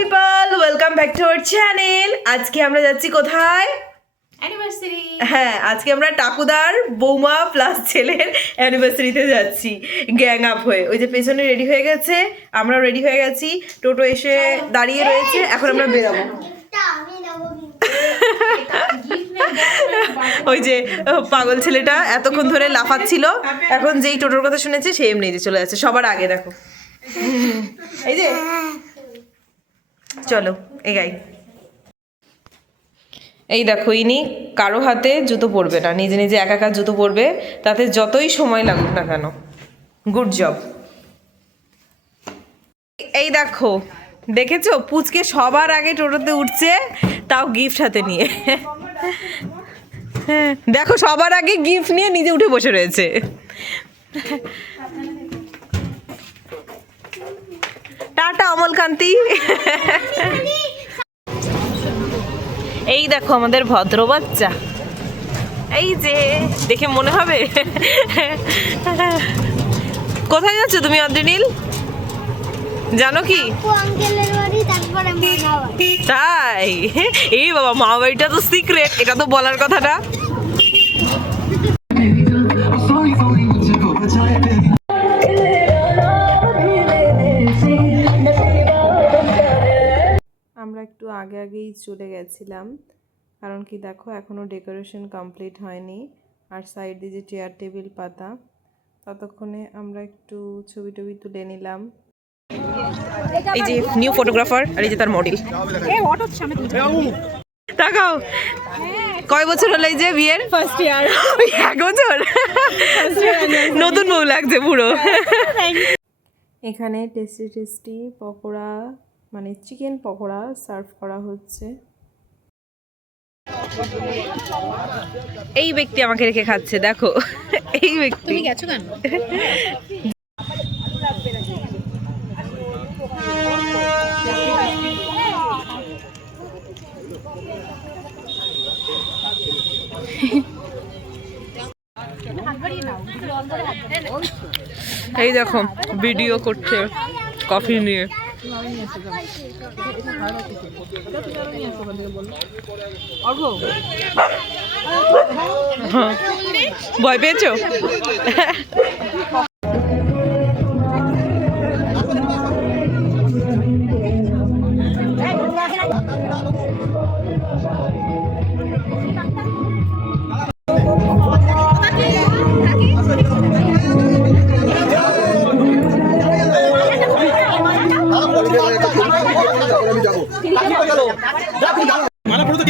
People welcome back to our channel আজকে আমরা যাচ্ছি কোথায়? অ্যানিভার্সারি হ্যাঁ আজকে আমরা টাকুদার বৌমা প্লাস ছেলের অ্যানিভার্সারিতে যাচ্ছি। গ্যাং আপ হয়ে। ওই যে পেছনে রেডি হয়ে গেছে। আমরা রেডি হয়ে গেছি। টোটো এসে দাঁড়িয়ে রয়েছে। এখন আমরা বেরাবো। ওই যে পাগল ছেলেটা এতক্ষণ ধরে লাফাচ্ছিল। এখন যেই টোটোর কথা শুনেছে সে এমনি যে চলে যাচ্ছে। সবার আগে দেখো। এই যে চলো এগাই এই দেখো, ইনি কারও হাতে জুতো পরবে না, নিজে নিজে একা একা জুতো পরবে, তাতে যতই সময় লাগুক না কেন। গুড জব এই দেখো, দেখেছ? পুচকে সবার আগে টোটোতে উঠছে, তাও গিফট হাতে নিয়ে। দেখো, সবার আগে গিফট নিয়ে নিজে উঠে বসে রয়েছে। টাটা অমলকান্তি এই দেখো আমাদের ভদ্র বাচ্চা। এই যে দেখে মনে হবে? কোথায় যাচ্ছ তুমি অদ্রিনীল? জানো কি? তাই। এই বাবা মা বাড়িটা তো সিক্রেট এটা তো বলার কথাটা। চলে গেছিলাম। কারণ কি দেখো এখনও ডেকোরেশন কমপ্লিট হয়নি। আর সাইড দিয়ে যে চেয়ার টেবিল পাতা ততক্ষণে আমরা একটু ছবি টবি তুলে নিলাম। এই যে নিউ ফটোগ্রাফার আর এই যে তার মডেল তাকাও। কয় বছর হলো এই যে বিয়ের? ফার্স্ট ইয়ার এক বছর? নতুন বউ লাগছে পুরো। এখানে টেস্টি টেস্টি পকোড়া মানে চিকেন পকোড়া সার্ভ করা হচ্ছে। এই ব্যক্তি আমাকে রেখে খাচ্ছে দেখো। এই ব্যক্তি। তুমি গেছো কেন? এই দেখো ভিডিও করছে কফি নিয়ে। ভয় পেয়েছ?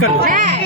মালা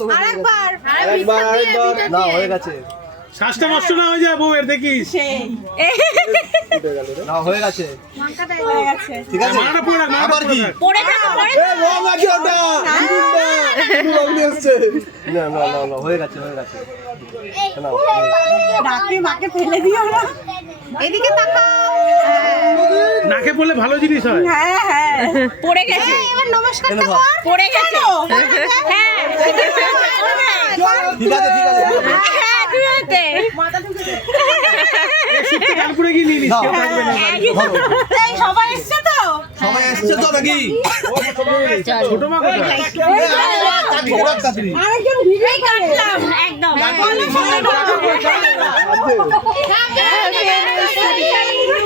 উঠবে আরেকবার না হয়ে গেছে। শ্বাসটা নষ্ট না হয়ে যায় বউয়ের দেখিস। না হয়ে গেছে। ঠিক আছে। মালাটা পড়ে পড়ে কি? পড়ে যাও পড়ে এ রং আছে ওটা? রং নিয়ে এসছে না না না না হয়ে গেছে হয়ে গেছে। না। এদিকে তাকাও। হ্যাঁ। নাকে পড়লে ভালো জিনিস হয়। পড়ে গেছে। এবার নমস্কার পড়ে গেছে। হ্যাঁ। ঠিক আছে ঠিক আছে হ্যাঁ মাথা ঢুকে কানপুরে গিয়ে নিয়ে নিস কেউ থাকবে না এই সবাই এসেছে তো সবাই এসছে তো নাকি ছোট মা ওরা চাকরি কাটলাম একদম both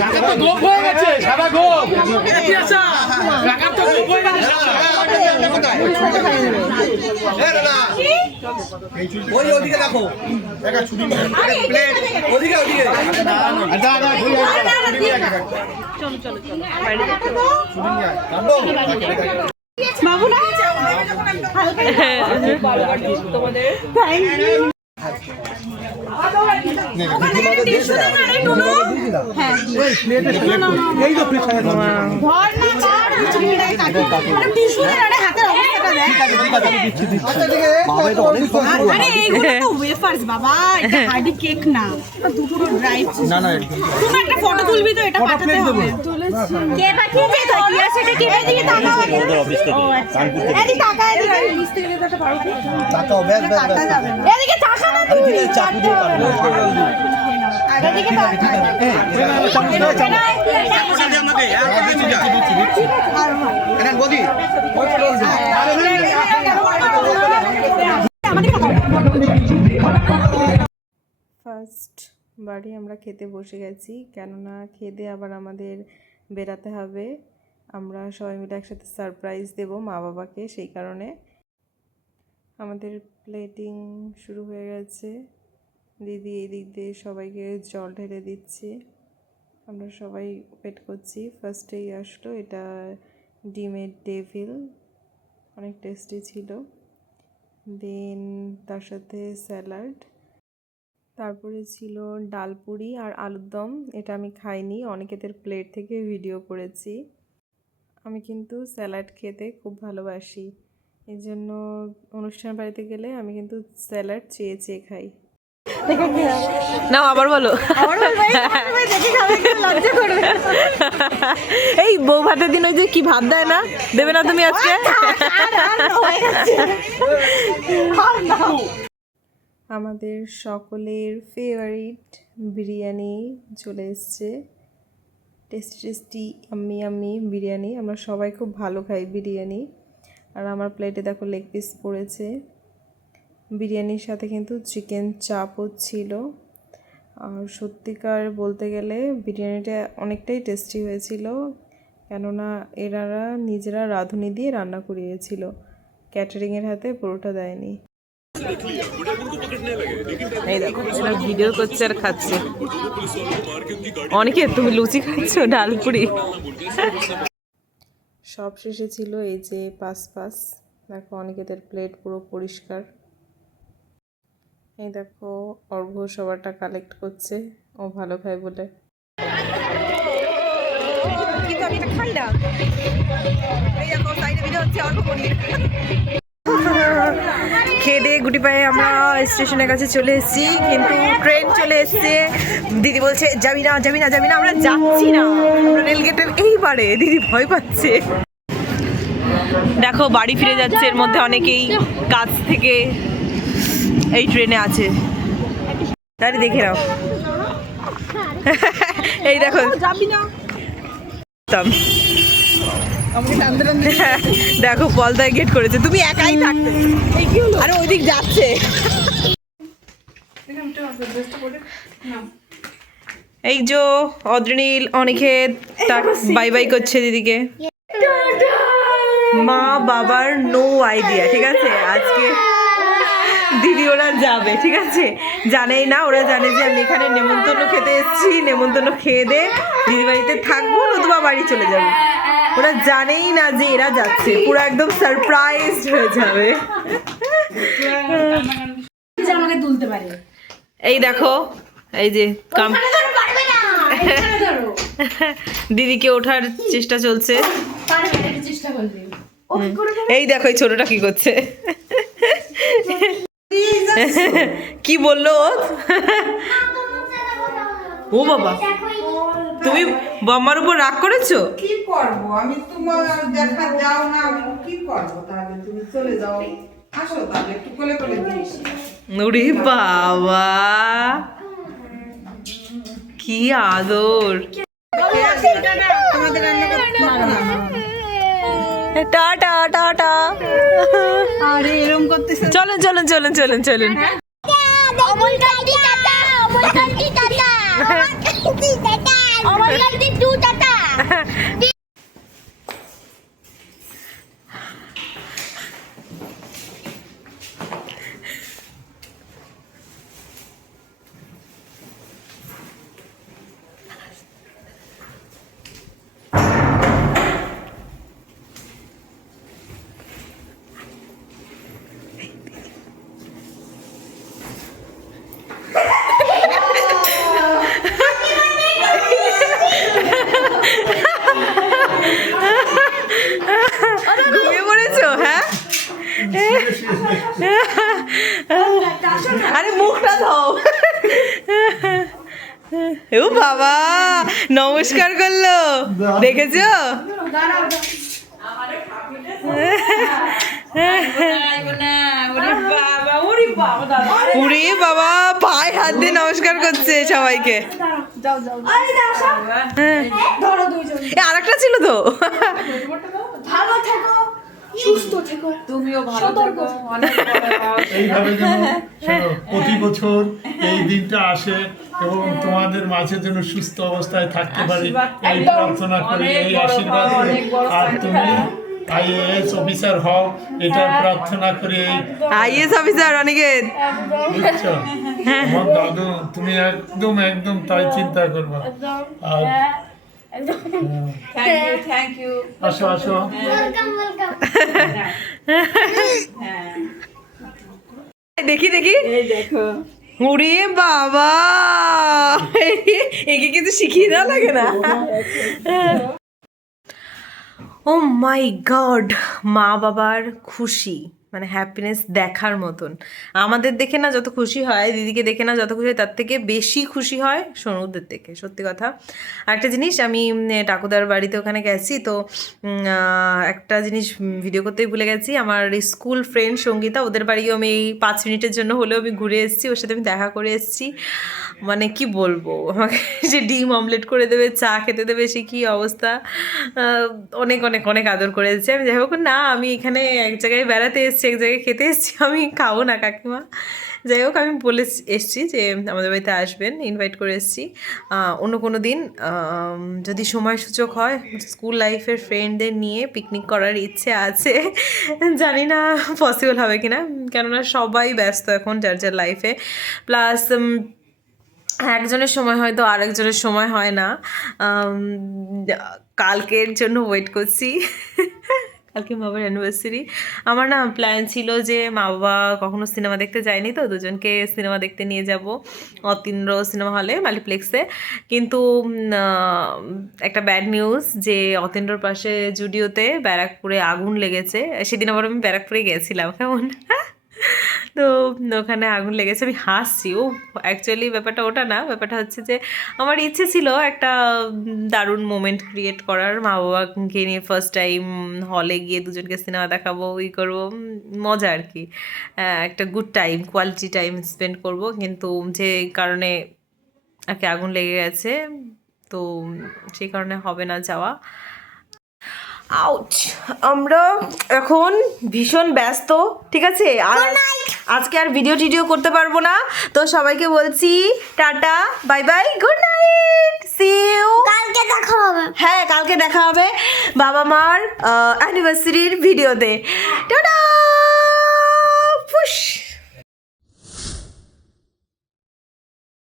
রাখার তো গোপ হয়ে গেছে, সাদা গোপ। রাখার তো গোপ হয়ে গেছে। ওই ওদিকে দেখো ওদিকে ওদিকে বাবু না এই না না ফটো তুলবি তো এটা পাঠাতে হবে কে পাঠিয়েছে? তো কি আছে এটা কে এদিকে তাকাও ও এদিকে তাকা এদিকে মিস্ত্রি গেলে তো পারো তাকাও ব্যাস ব্যাস ব্যাস। এদিকে তাকা না তুই। ঠিক আছে চাকু দিয়ে কাটবো এদিকে তাকা আমাদের ফার্স্ট বাড়ি আমরা খেতে বসে গেছি কেননা খেতে আবার আমাদের বেরাতে হবে। আমরা সবাই মিলে একসাথে সারপ্রাইজ দেব মা বাবাকে সেই কারণে। আমাদের প্লেটিং শুরু হয়ে গেছে। দিদি এই দিক দিয়ে সবাইকে জল ঢেলে দিচ্ছে। আমরা সবাই ওয়েট করছি। ফার্স্টেই আসলো এটা ডিমের ডেভিল অনেক টেস্টি ছিল। দেন তার সাথে স্যালাড তারপরে ছিল ডালপুরি আর আলুর দম। এটা আমি খাইনি অনেকেদের প্লেট থেকে ভিডিও করেছি। আমি কিন্তু স্যালাড খেতে খুব ভালোবাসি। এই জন্য অনুষ্ঠান বাড়িতে গেলে আমি কিন্তু স্যালাড চেয়ে চেয়ে খাই। নাও আবার বলো। এই বউ ভাতের দিন ওই যে কি ভাত দেয় না? দেবে না তুমি আজকে? আমাদের সকলের ফেভারিট বিরিয়ানি চলে এসছে। টেস্টি টেস্টি আমি আমি বিরিয়ানি। আমরা সবাই খুব ভালো খাই বিরিয়ানি। আর আমার প্লেটে দেখো লেগ পিস পড়েছে। বিরিয়ানির সাথে কিন্তু চিকেন চাপও ছিল। আর সত্যিকার বলতে গেলে বিরিয়ানিটা অনেকটাই টেস্টি হয়েছিল। কেননা এনারা নিজেরা রাঁধুনি দিয়ে রান্না করিয়েছিল। ক্যাটারিংয়ের হাতে পুরোটা দেয়নি। এই দেখো এরা ভিডিও করছে আর খাচ্ছে। অনেকে তুমি লুচি খাচ্ছ ডালপুরি? সব শেষে ছিল এই যে পাস পাস দেখো অনেকেদের প্লেট পুরো পরিষ্কার। এই দেখো অর্ঘ সবারটা কালেক্ট করছে ও ভালো খায় বলে। কিন্তু আমি এটা খাই না। এই দেখো সাইডে ভিডিও হচ্ছে অল্প পনির। খেয়ে দিয়ে গুটি পায়ে আমরা স্টেশনের কাছে চলে এসেছি কিন্তু ট্রেন চলে এসেছে। দিদি বলছে যাবি না যাবি না যাবি না আমরা যাচ্ছি না। রেলগেটের এইবারে দিদি ভয় পাচ্ছে। দেখো বাড়ি ফিরে যাচ্ছে এর মধ্যে অনেকেই কাজ থেকে এই ট্রেনে আছে। তাহলে দেখে নাও। এই দেখো। যাবি না। দেখো পলদায় গেট করেছে। তুমি একাই থাকতে। আরে ওইদিক যাচ্ছে। এই যে অদ্রিনীল অনেকে বাই বাই করছে দিদিকে। মা বাবার নো আইডিয়া ঠিক আছে? আজকে দিদি ওরা যাবে ঠিক আছে? জানেই না ওরা জানে যে আমি এখানে নেমন্তন্ন খেতে এসেছি। নেমন্তন্ন খেয়ে দে দিদি বাড়িতে থাকব নতুবা বাড়ি চলে যাব। ওরা জানেই না যে এরা যাচ্ছে। পুরো একদম সারপ্রাইজড হয়ে যাবে। আমাকে তুলতে পারে। এই দেখো এই যে কাম দিদিকে ওঠার চেষ্টা চলছে। এই দেখো এই ছোটটা কি করছে। কি বলল? ও? বাবা। তুমি বম্মার উপর রাগ করেছ কি করব আমি তোমার দেখা যাও না আমি কি করব তাহলে তুমি চলে যাও আসো তাহলে একটু কোলে কোলে উরে বাবা কি আদর তোমাদের রান্না করতে টাটা টাটা আরে এরকম করতেছে চলুন চলুন চলুন চলুন চলুন Amal Kanti tata Amal Kanti tata Amal Kanti tata Amal Kanti to tata ঘুমিয়ে পড়েছো হ্যাঁ? আরে মুখটা দাও ও বাবা নমস্কার করল। দেখেছ? উড়ে বাবা পায়ে হাত দিয়ে করছে সবাইকে। হ্যাঁ। এ আরেকটা ছিল তো। ভালো থেকো সুস্থ থেকো। তুমিও ভালো থেকো অনেক বড় হও। এইভাবে প্রতি বছর এই দিনটা আসে এবং তোমাদের মাঝে যেন সুস্থ অবস্থায় থাকতে পারি এই প্রার্থনা করি এই আশীর্বাদ আর তুমি আইএএস অফিসার হও এটা প্রার্থনা করি এই আইএস অফিসার অনিকেত। বুঝছ? দাদু তুমি একদম একদম তাই চিন্তা করবা। আর থ্যাংক ইউ আসো দেখি দেখি। দেখো। ওরে বাবা! একে কিন্তু শিখিয়ে দেওয়া লাগে না। ও মাই গড মা বাবার খুশি। মানে হ্যাপিনেস দেখার মতন। আমাদের দেখে না যত খুশি হয় দিদিকে দেখে না যত খুশি হয় তার থেকে বেশি খুশি হয় সোনুদের থেকে সত্যি কথা। আরেকটা জিনিস আমি উম, টাকুদার বাড়িতে ওখানে গেছি তো একটা জিনিস ভিডিও করতেই ভুলে গেছি। আমার স্কুল ফ্রেন্ড সঙ্গীতা ওদের বাড়িও আমি এই পাঁচ মিনিটের জন্য হলেও আমি ঘুরে এসেছি ওর সাথে আমি দেখা করে এসেছি। মানে কি বলব আমাকে যে ডিম অমলেট করে দেবে চা খেতে দেবে সে কী অবস্থা? অনেক অনেক অনেক আদর করে করেছে আমি যাই হোক না আমি এখানে এক জায়গায় বেড়াতে এসেছি এক জায়গায় খেতে এসেছি, আমি খাব না কাকিমা। যাই হোক, আমি বলে এসেছি যে আমাদের বাড়িতে আসবেন ইনভাইট করে এসেছি। অন্য কোনো দিন যদি সময় সুযোগ হয় স্কুল লাইফের ফ্রেন্ডদের নিয়ে পিকনিক করার ইচ্ছে আছে, জানি না পসিবল হবে কিনা। কেননা সবাই ব্যস্ত এখন যার যার লাইফে প্লাস একজনের সময় হয়তো আরেকজনের সময় হয় না। কালকের জন্য ওয়েট করছি। কালকে বাবার অ্যানিভার্সারি আমার না প্ল্যান ছিল যে মা বাবা কখনো সিনেমা দেখতে যায়নি তো, দুজনকে সিনেমা দেখতে নিয়ে যাব অতীন্দ্র সিনেমা হলে মাল্টিপ্লেক্সে কিন্তু একটা ব্যাড নিউজ যে অতীন্দ্রর পাশে জুডিওতে ব্যারাকপুরে আগুন লেগেছে। সেদিন আবার আমি ব্যারাকপুরে গেছিলাম, কেমন? তো ওখানে আগুন লেগেছে, আমি হাসছি। ও অ্যাকচুয়ালি ব্যাপারটা ওটা না, ব্যাপারটা হচ্ছে যে আমার ইচ্ছে ছিল একটা দারুণ মোমেন্ট ক্রিয়েট করার। মা বাবাকে নিয়ে ফার্স্ট টাইম হলে গিয়ে দুজনকে সিনেমা দেখাবো, ই করব মজা আর কি। একটা good time quality time spend করব। কিন্তু যে কারণে আর কি আগুন লেগে গেছে, তো সেই কারণে হবে না যাওয়া। আউট আমরা এখন ভীষণ ব্যস্ত ঠিক আছে? আর আজকে আর ভিডিও টিডিও করতে পারব না। তো সবাইকে বলছি tata bye bye good night see you কালকে দেখা হবে। হ্যাঁ কালকে দেখা হবে বাবা মার অ্যানিভার্সারির ভিডিওতে টাটা! পুশ